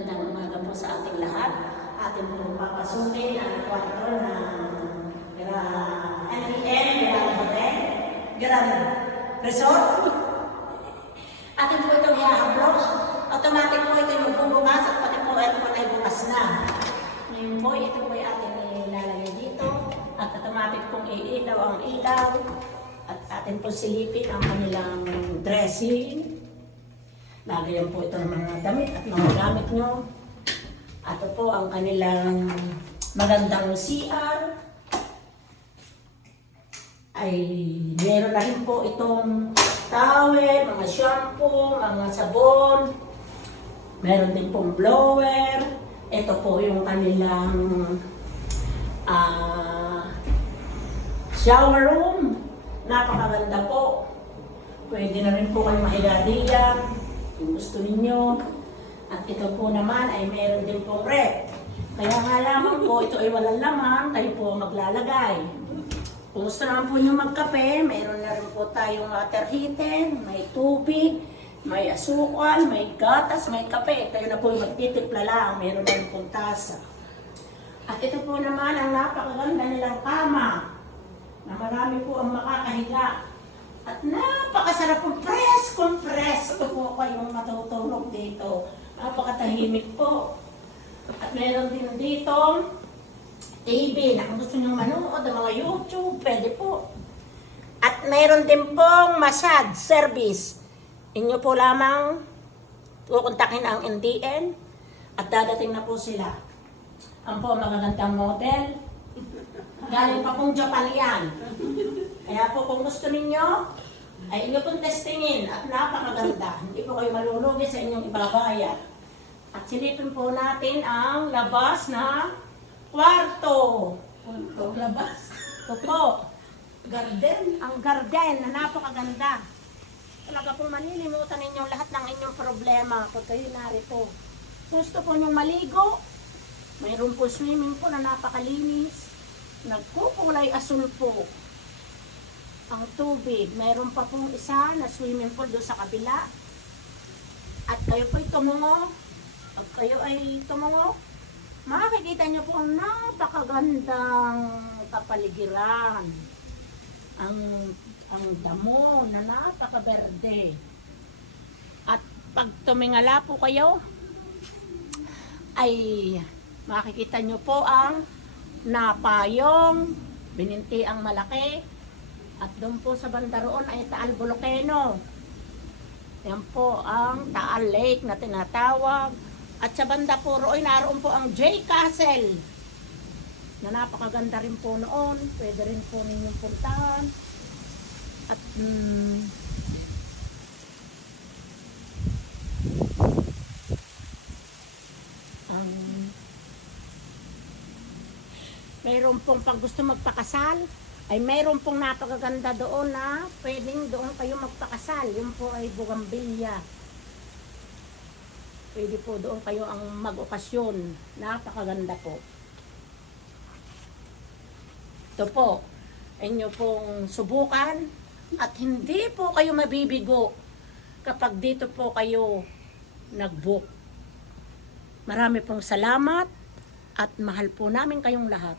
Magandang umaga po sa ating lahat. Atin po papasukin ang kwarto ng NEM Grand Hotel, Grand Resort. Atin po itong i-haplos. Automatic po ito yung magbubukas at pati po aircon ay bukas na. Ngayon po, ito po yung ating ilalagay dito. At automatic pong iilaw ang ilaw. At atin po silipin ang kanilang dressing. Lagayan po ito ng mga damit at mga gamit nyo. Ito po ang kanilang magandang CR. Ay meron na rin po itong towel, mga shampoo, mga sabon. Meron din pong blower. Ito po yung kanilang shower room. Napakaganda po. Pwede na rin po kayong mahiga diyan kung gusto ninyo. At ito po naman ay meron din pong rep. Kaya nga lamang po, ito ay walang laman, kayo po maglalagay. Kung gusto naman po nyo magkape, meron na rin po tayong water heater, may tubig, may asukal, may gatas, may kape. Kayo na po yung magtitimpla lang, meron na rin pong tasa. At ito po naman ang napakaganda nilang kama, na marami po ang makakahiga. At napakasarap po, compress. Ito po kayong matutulog dito. Napakatahimik po. At meron din dito TV na kung gusto nyo manood ng mga YouTube, pwede po. At meron din pong massage service. Inyo po lamang kukontakin ang NDN at dadating na po sila. Ang po magagandang model. Galing pa pong Japan yan. Kaya po kung gusto ninyo, ay inyo pong testingin at napakaganda. Hindi po kayo malulugi sa inyong ibabayad. At silipin po natin ang labas na kwarto. Labas? Ito po. Garden. Ang garden na napakaganda. Talaga po manilimutan ninyong lahat ng inyong problema pag kayo narito. Gusto po nyong maligo. Mayroon po swimming po na napakalinis. Nagkukulay asul po ang tubig. Mayroon pa pong isa na swimming pool doon sa kabila. At kayo po'y tumungo. Pag kayo ay tumungo, makikita nyo po ang napakagandang kapaligiran. Ang damo na napakaberde. At pag tumingala po kayo, ay makikita nyo po ang napayong, bininti ang malaki. At doon po sa banda roon ay Taal Volcano. Yan po ang Taal Lake na tinatawag. At sa banda po roon, naroon po ang J Castle. Na napakaganda rin po noon. Pwede rin po ninyong puntahan. At mayroon pong pag gusto magpakasal, ay mayroon pong napakaganda doon na pwedeng doon kayo magpakasal. Yun po ay Bougainvillea. Pwede po doon kayo ang mag-okasyon. Napakaganda po. Ito po, inyo pong subukan at hindi po kayo mabibigo kapag dito po kayo nag-book. Marami pong salamat at mahal po namin kayong lahat.